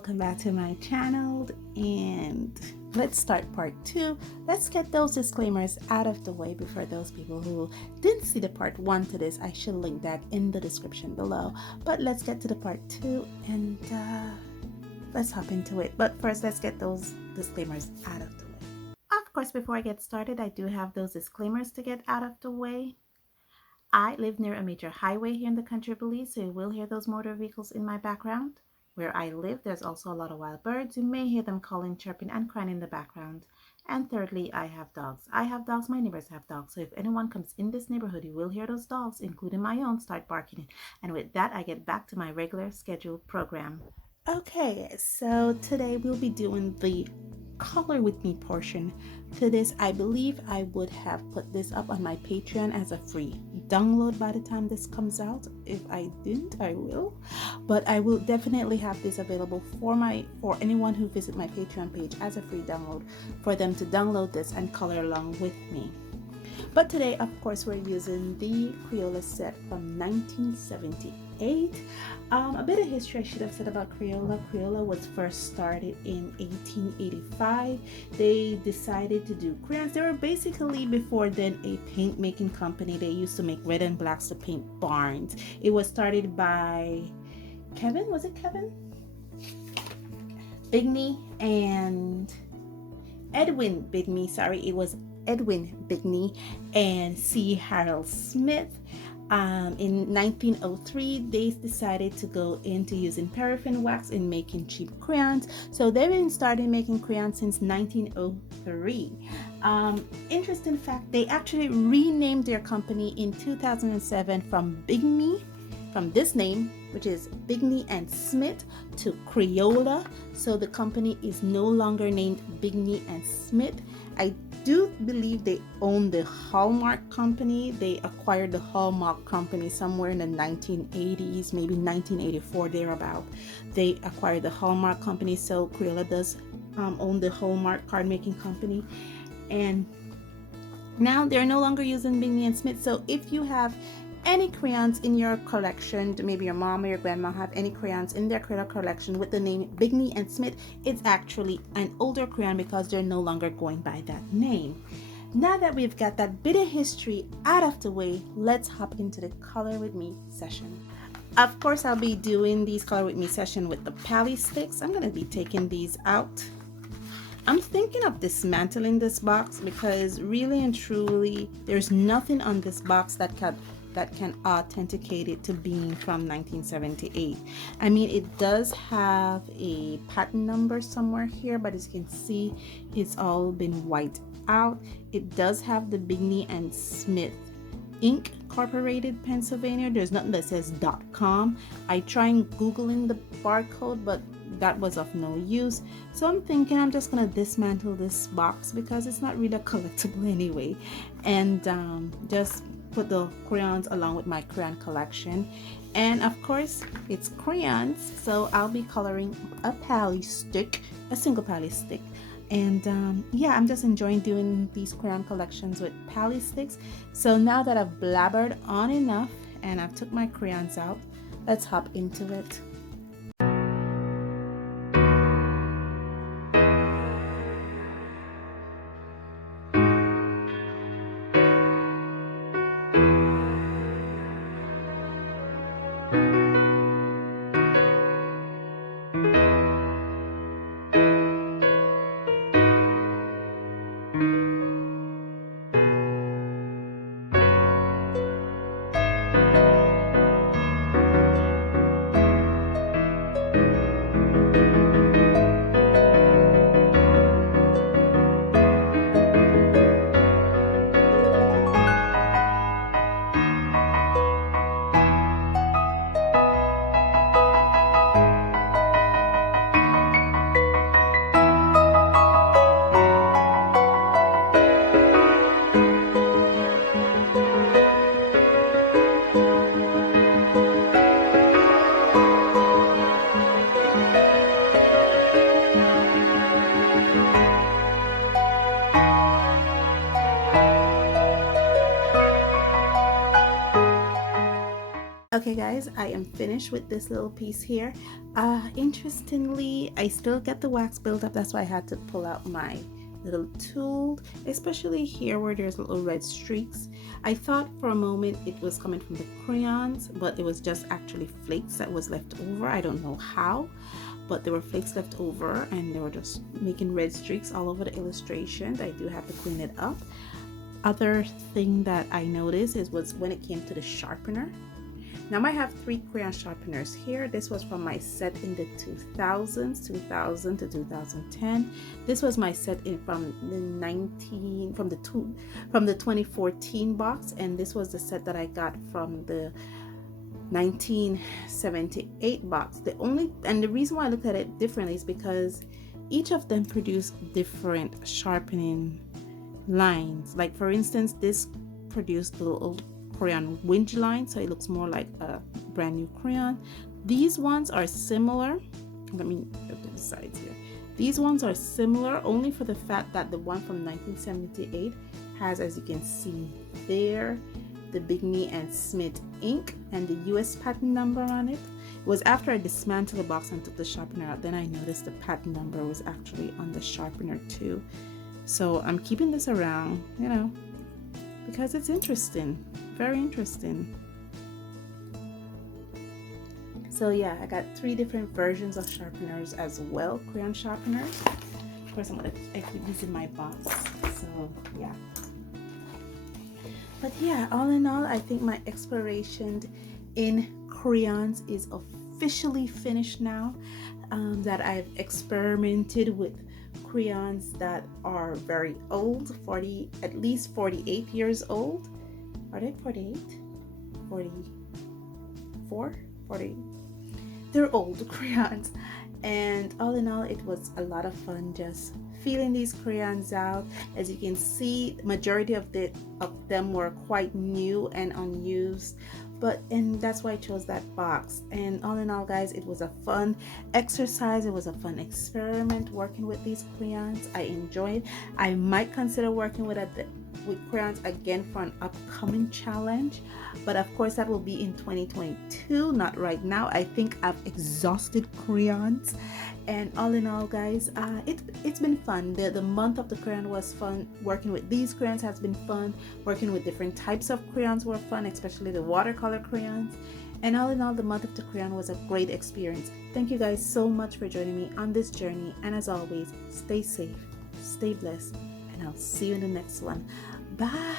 welcome back to my channel, and let's start part 2. Let's get those disclaimers out of the way before those people who didn't see the part 1 to this. I should link that in the description below, but let's get to the part 2 and let's hop into it. But first, let's get those disclaimers out of the way. Of course, before I get started, I do have those disclaimers to get out of the way. I live near a major highway here in the country of Belize, so you will hear those motor vehicles in my background. Where I live, there's also a lot of wild birds. You may hear them calling, chirping, and crying in the background. And thirdly, I have dogs. I have dogs, my neighbors have dogs. So if anyone comes in this neighborhood, you will hear those dogs, including my own, start barking. And with that, I get back to my regular scheduled program. Okay, so today we'll be doing the color with me portion to this. I believe I would have put this up on my Patreon as a free download by the time this comes out. If I didn't, I will, but I will definitely have this available for anyone who visit my Patreon page as a free download, for them to download this and color along with me. But today, of course, we're using the Crayola set from 1978. A bit of history I should have said about Crayola. Crayola was first started in 1885. They decided to do crayons. They were basically, before then, a paint making company. They used to make red and blacks to paint barns. It was started by Kevin, was it Kevin? Bigney and Edwin Bigney, sorry, it was Edwin Bigney and C. Harold Smith. In 1903, they decided to go into using paraffin wax in making cheap crayons. So they've been started making crayons since 1903. Interesting fact, they actually renamed their company in 2007 from Bigney, from this name, which is Bigney and Smith, to Crayola. So the company is no longer named Bigney and Smith. I do believe they own the Hallmark company. They acquired the Hallmark company somewhere in the 1980s, maybe 1984, thereabout. They acquired the Hallmark company, so Crayola does own the Hallmark card making company. And now they're no longer using Bigney and Smith. So if you have any crayons in your collection, maybe your mom or your grandma have any crayons in their Crayola collection with the name Bigney and Smith, it's actually an older crayon because they're no longer going by that name. Now that we've got that bit of history out of the way, let's hop into the color with me session. Of course, I'll be doing these color with me session with the pally sticks. I'm going to be taking these out. I'm thinking of dismantling this box because really and truly there's nothing on this box that can authenticate it to being from 1978. I mean, it does have a patent number somewhere here, but as you can see, it's all been wiped out. It does have the Bigney and Smith Inc. Incorporated, Pennsylvania. There's nothing that says .com. I tried Googling the barcode, but that was of no use. So I'm thinking I'm just gonna dismantle this box because it's not really a collectible anyway, and just put the crayons along with my crayon collection. And of course, it's crayons, so I'll be coloring a pally stick, a single pally stick. And yeah, I'm just enjoying doing these crayon collections with pally sticks. So now that I've blabbered on enough and I've took my crayons out, let's hop into it. Okay guys, I am finished with this little piece here. Interestingly, I still get the wax buildup. That's why I had to pull out my little tool, especially here where there's little red streaks. I thought for a moment it was coming from the crayons, but it was just actually flakes that was left over. I don't know how, but there were flakes left over and they were just making red streaks all over the illustration. I do have to clean it up. Other thing that I noticed was when it came to the sharpener. Now I have 3 crayon sharpeners here. This was from my set in the 2000s, 2000 to 2010. This was my set from the 2014 box, and this was the set that I got from the 1978 box. The reason why I looked at it differently is because each of them produced different sharpening lines. Like for instance, this produced a little crayon winch line, so it looks more like a brand new crayon. These ones are similar. Let me look at the sides here. These ones are similar only for the fact that the one from 1978 has, as you can see there, the Bigny and Smith ink and the US patent number on it. It was after I dismantled the box and took the sharpener out, then I noticed the patent number was actually on the sharpener too. So I'm keeping this around, you know, because it's interesting, very interesting. So yeah, I got 3 different versions of sharpeners as well, crayon sharpeners. Of course, I keep these in my box, so yeah. But yeah, all in all, I think my exploration in crayons is officially finished now. That I've experimented with crayons that are very old, at least 48 years old. Are they 48? 44? 40? They're old crayons. And all in all, it was a lot of fun just feeling these crayons out. As you can see, the majority of them were quite new and unused, and that's why I chose that box. And all in all, guys, it was a fun exercise. It was a fun experiment working with these crayons. I enjoyed. I might consider working with crayons again for an upcoming challenge, but of course that will be in 2022, not right now. I think I've exhausted crayons. And all in all, guys, it's been fun. The month of the crayon was fun. Working with these crayons has been fun. Working with different types of crayons were fun, especially the watercolor crayons. And all in all, the month of the crayon was a great experience. Thank you guys so much for joining me on this journey, and as always, stay safe, stay blessed, and I'll see you in the next one. Bye.